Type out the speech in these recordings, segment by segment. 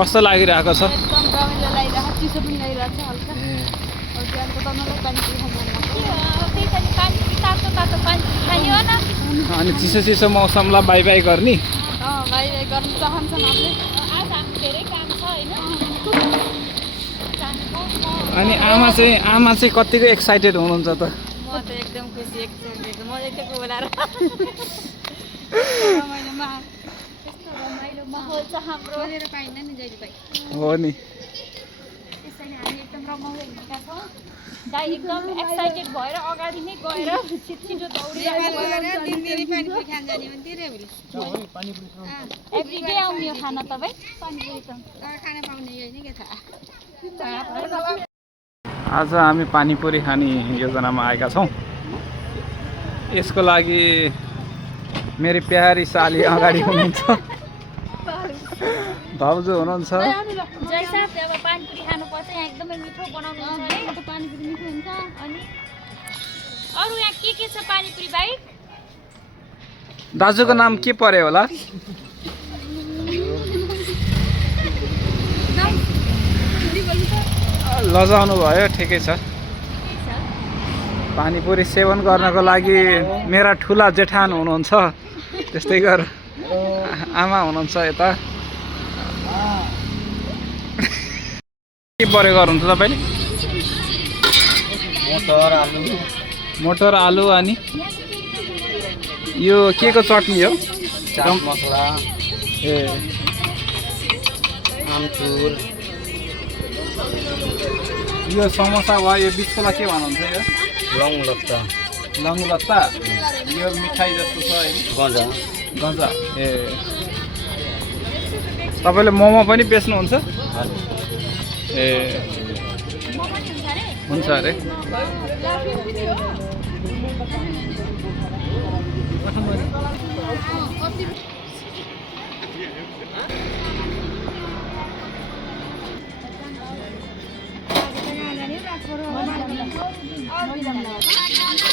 कस्तो लागिरहेको छ? एकदम रमाइलो लागिरहेको छ, चिसो पनि लागिरहेको छ हल्का। अब बिहानको त मलाई पानीपुरी खानु मन लाग्छ। त्यही त नि पानीपुरी तातो तातो पानीपुरी खायो न। अनि चिसो चिसो मौसमलाई बाई बाई गर्ने? बाई बाई गर्न चाहन्छन् हामीले। आज हामी धेरै काम छ होइन? अनि आमा चाहिँ कतिको एक्साइटेड हुनुहुन्छ त? म त एकदम खुसी एकदम मजाको बोलाएर रमाइलोमा यस्तो रमाइलो माहौल छ हाम्रो। बोलेर पाइन्न नि जहिले पाइ हो नि। त्यसैले हामी एकदम रमाइलो हिँडेका छौँ। दाइ एकदम एक्साइटेड भएर अगाडि नै गएर छिटो दौडिरहेको दिनदिनै पानीपुरी खान जाने भन्थे रे भोलि। एभ्रिडे आउने यो खाना तपाईँ पानीपुरी त खाना पाउने होइन के थाहा। आज हामी पानीपुरी खाने योजनामा आएका छौँ। यसको लागि मेरो प्यारी साली अगाडि हुनुहुन्छ, भाउजू हुनुहुन्छ। जय साहब अब पानीपुरी खानुपर्छ, यहाँ एकदमै मिठो बनाउनुहुन्छ है। पानीपुरी मिठो हुन्छ। अनि अरू यहाँ के छ पानीपुरी बाहेक? दाजुको नाम के पर्यो होला? लजाउनु भयो, ठिकै छ। पानीपुरी सेवन गर्नको लागि मेरा ठुला जेठान हुनुहुन्छ, त्यस्तै गर आमा हुनुहुन्छ यता। के प्रयोग गर्नुहुन्छ तपाईँले? मटर आलु। अनि यो के को चटनी हो? चाट मसला, ए आमचुर, यो समोसा वा यो बिचकोलाई के भन्नुहुन्छ? यो लौंगलत्ता, लौंगलत्ता। यो मिठाई जस्तो छ है, गजा। गजा। ए तपाईँले मोमो पनि बेच्नुहुन्छ? ए हुन्छ अरे।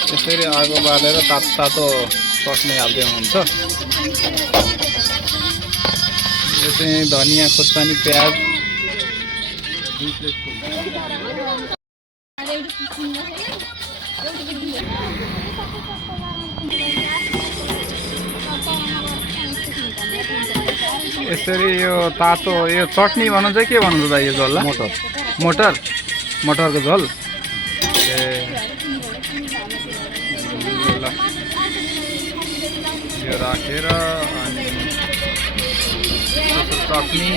त्यसरी आगो बालेर तातो तातो चटनी हाल्दै हुनुहुन्छ। यो चाहिँ धनिया खुर्सानी प्याज। यसरी यो तातो यो चटनी भन्नु चाहिँ के भन्नुहुन्छ दाइ? यो झोललाई मटरको झोल। ए ल यो राखेर अनि चटनी।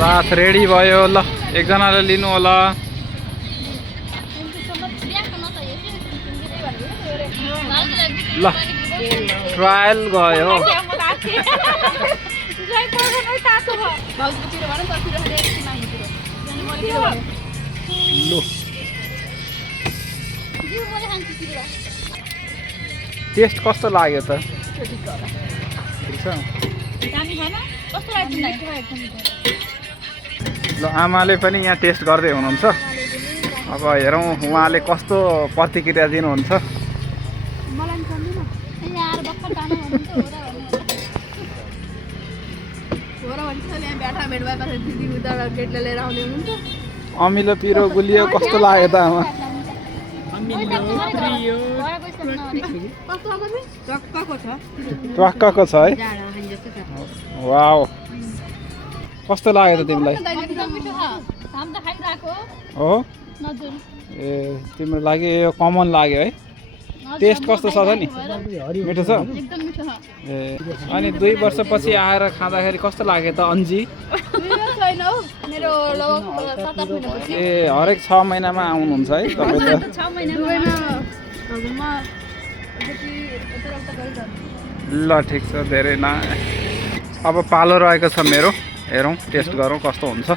साथ रेडी भयो। ल एकजनाले लिनु होला। ल ट्रायल गयो। लु टेस्ट कस्तो लाग्यो त? ठिक छ। ल आमाले पनि यहाँ टेस्ट गर्दै हुनुहुन्छ। अब हेरौँ उहाँले कस्तो प्रतिक्रिया दिनुहुन्छ। अमिलो पिरो गुलियो कस्तो लाग्यो त आमा? ट्वाक्कको छ है। वाउ कस्तो लाग्यो त तिमीलाई? हो ए तिम्रो लागि यो कमन लाग्यो है। टेस्ट कस्तो छ त नि? मिठो छ? ए अनि 2 वर्षपछि आएर खाँदाखेरि कस्तो लाग्यो त अन्जी? ए हरेक 6 महिनामा आउनुहुन्छ है तपाईँ त? ल ठिक छ, धेरै न। अब पालो रहेको छ मेरो, हेरौँ टेस्ट गरौँ कस्तो हुन्छ।